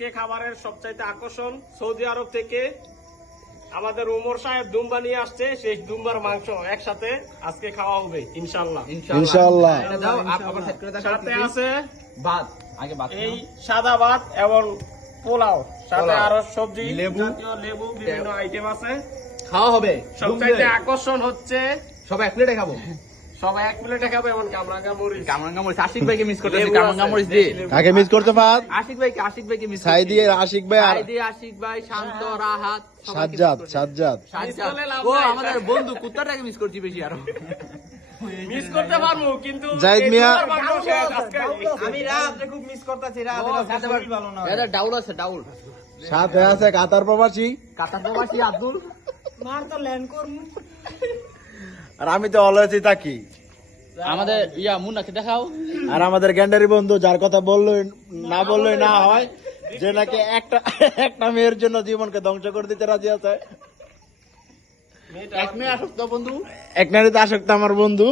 আজকে খাবারের সবচাইতে আকর্ষণ সৌদি আরব থেকে আমাদের উমর সাহেব দুম্বা নিয়ে আসছে, সেই দুম্বার মাংস একসাথে আজকে খাওয়া হবে ইনশাআল্লাহ। ইনশাআল্লাহ। সাথে আছে ভাত, আগে ভাত এই সাদা ভাত এবং পোলাও, সাথে পোলাও। আরো সবজি, লেবু। জাতীয় লেবু, বিভিন্ন আইটেম আছে। খাওয়া হবে সবচাইতে আকর্ষণ হচ্ছে সবাই এক প্লেটে খাবো। সবাই এক প্লেটে খাবে এবং কামরাঙ্গা মরিচ। কামরাঙ্গা মরিচ, আশিক ভাইকে মিস করতেছি। লেবু কামরাঙ্গা আছে, মরিচ দিয়ে লেবু। কাকে মিস করতে পার? আশিক ভাইকে মিস সাইদি আশিক ভাই আর সাইদি, আশিক ভাই, শান্ত, রাহাত, সবাইকে miss সাজ্জাদ করছি। সাজ্জাদ সাজ্জাদ। করলে লাভ ও নাই। আমাদের বন্ধু কুত্তাটাকে মিস করছি বেশি আরো। মিস করতে পারবো কিন্তু জাহিদ এই মিয়া। দুম্বার মাংস শেষ আজকে। আমি রাতরে খুব মিস করতেছি, রাতের আজকে শরীর ভালো না। এটা ডাউল আছে, ডাউল। সাথে আছে কাতার প্রবাসী কাতার প্রবাসী আব্দুল। মার তো ল্যান্ড করমু। আর আমি তো অলওয়েজই থাকি। আমাদের মুন্নাকে দেখাও। আর আমাদের গ্যান্ডারি বন্ধু যার কথা বললোই না হয়, যে নাকি একটা মেয়ের জন্য জীবনকে ধ্বংস করে দিতে রাজি আছে। এক মেয়ে আসক্ত বন্ধু। এক নারীতে আসক্ত আমার বন্ধু।